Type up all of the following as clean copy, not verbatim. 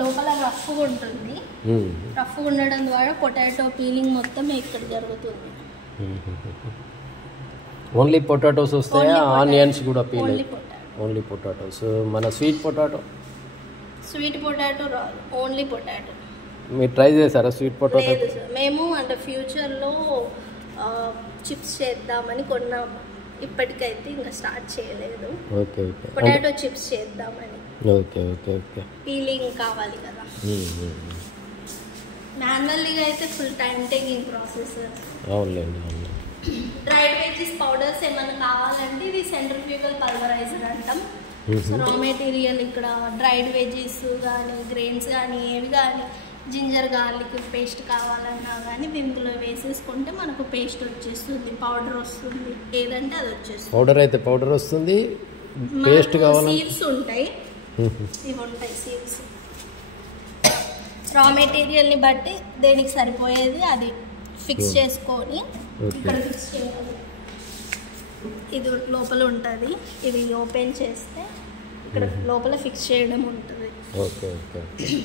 లోపల రఫ్గా ఉంటుంది. రఫ్గా ఉండడం ద్వారా పొటాటో పీలింగ్ మొత్తం ఇక్కడ జరుగుతుంది. ఓన్లీ పొటాటోస్ వస్తాయా? ఆనియన్స్ కూడా పీల్? Only potatoes. మన స్వీట్ పొటాటో రాదు, ఓన్లీ పొటాటో. మీరు ట్రై చేశారా స్వీట్ పొటాటో? లేదు సార్, మేము అంటే ఫ్యూచర్లో చిప్స్ చేద్దామని కొన్నాము, ఇప్పటికైతే ఇంకా స్టార్ట్ చేయలేదు. Okay okay. పొటాటో చిప్స్ చేద్దామని. Okay okay okay. పీలింగ్ కావాలి కదా, మాన్యువల్గా అయితే ఫుల్ టైం టేకింగ్ ప్రాసెస్. అవునులేండి అవును. డ్రైడ్ వెజెస్ పౌడర్స్ ఏమైనా కావాలంటే ఇది సెంట్రిఫ్యూగల్ పల్వరైజర్ అంటాం. సో రా మెటీరియల్ ఇక్కడ డ్రైడ్ వెజెస్ కానీ గ్రెయిన్స్ కానీ ఏవి కానీ జింజర్ గార్లిక్ పేస్ట్ కావాలన్నా కానీ దీంట్లో వేసేసుకుంటే మనకు పేస్ట్ వచ్చేస్తుంది, పౌడర్ వస్తుంది, ఏదంటే అది వచ్చేస్తుంది. పౌడర్ అయితే పౌడర్ వస్తుంది, పేస్ట్ కావాలి. సీడ్స్ ఉంటాయి, ఇవి ఉంటాయి సీడ్స్. రా మెటీరియల్ని బట్టి దేనికి సరిపోయేది అది ఫిక్స్ చేసుకొని ఇక్కడ ఫిక్స్ చేయాలి. ఇది లోపల ఉంటుంది, ఇది ఓపెన్ చేస్తే ఇక్కడ లోపల ఫిక్స్ చేయడం ఉంటుంది. Okay okay.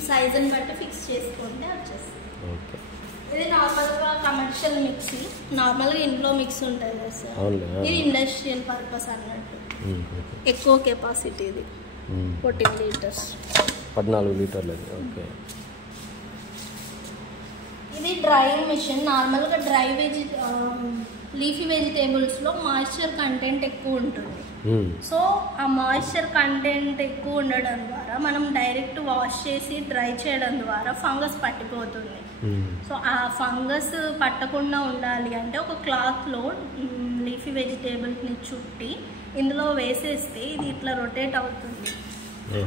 సైజుని బట్టి ఫిక్స్ చేసుకుంటే వచ్చేస్తుంది. ఓకే. ఇది నార్మల్గా కమర్షియల్ మిక్సీ, నార్మల్గా ఇంట్లో మిక్సీ ఉంటుంది కదా సార్, ఇది ఇండస్ట్రియల్ పర్పస్ అన్నట్టు. ఎక్కువ కెపాసిటీ, ఇది 14 లీటర్స్. 14 లీటర్లు. ఓకే. ఇది డ్రైయింగ్ మిషన్. నార్మల్గా డ్రై లీఫీ వెజిటేబుల్స్లో మాయిశ్చర్ కంటెంట్ ఎక్కువ ఉంటుంది. సో ఆ మాయిశ్చర్ కంటెంట్ ఎక్కువ ఉండడం ద్వారా మనం డైరెక్ట్ వాష్ చేసి డ్రై చేయడం ద్వారా ఫంగస్ పట్టిపోతుంది. సో ఆ ఫంగస్ పట్టకుండా ఉండాలి అంటే ఒక క్లాత్లో లీఫీ వెజిటేబుల్స్ని చుట్టి ఇందులో వేసేస్తే ఇది ఇట్లా రొటేట్ అవుతుంది.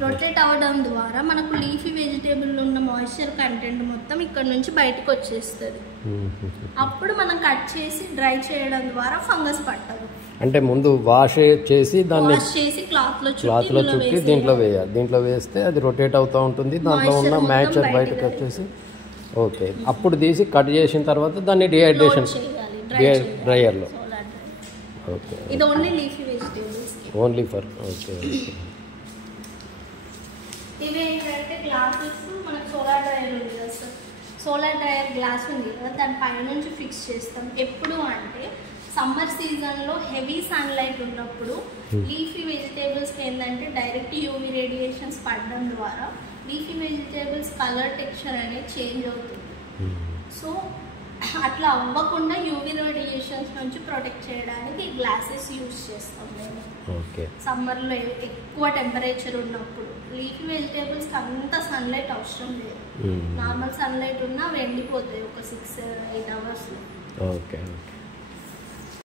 రొటేట్ అవ్వడం ద్వారా మనకు లీఫీ వెజిటేబుల్లో ఉన్న మాయిశ్చర్ కంటెంట్ మొత్తం ఇక్కడ నుంచి బయటకు వచ్చేస్తుంది. అప్పుడు మనం కట్ చేసి డ్రై చేయడం ద్వారా ఫంగస్ పట్టదు. అంటే ముందు వాష్ చేసి దాన్ని క్లాత్లో చుట్టి దీంట్లో వేయాలి. దీంట్లో వేస్తే అది రొటేట్ అవుతూ ఉంటుంది, దాంట్లో ఉన్న మాయిశ్చర్ బయటకు వచ్చేసి. ఓకే. అప్పుడు తీసి కట్ చేసిన తర్వాత దాన్ని డిహైడ్రేషన్ డ్రైయర్లో. ఓకే. ఇది only leafy vegetables, only for. Okay. ఇవి ఏంటంటే గ్లాసెస్, మనకు సోలార్ డ్రైయర్ ఉంది కదా సార్, సోలార్ డ్రైయర్ గ్లాస్ ఉంది కదా, దాని పైన నుంచి ఫిక్స్ చేస్తాం. ఎప్పుడు అంటే సమ్మర్ సీజన్లో హెవీ సన్లైట్ ఉన్నప్పుడు లీఫీ వెజిటేబుల్స్కి ఏంటంటే డైరెక్ట్ యూవీ రేడియేషన్స్ పడడం ద్వారా లీఫీ వెజిటేబుల్స్ కలర్ టెక్స్చర్ అనేది చేంజ్ అవుతుంది. సో అట్లా అవ్వకుండా యూవీ రేడియేషన్స్ నుంచి ప్రొటెక్ట్ చేయడానికి ఈ గ్లాసెస్ యూజ్ చేస్తాం మేము. ఓకే. సమ్మర్లో ఎక్కువ టెంపరేచర్ ఉన్నప్పుడు లీఫీ వెజిటేబుల్స్కి అంత సన్లైట్ అవసరం లేదు, నార్మల్ సన్లైట్ ఉన్నా ఎండిపోతాయి ఒక 6-8 అవర్స్లో. Okay okay.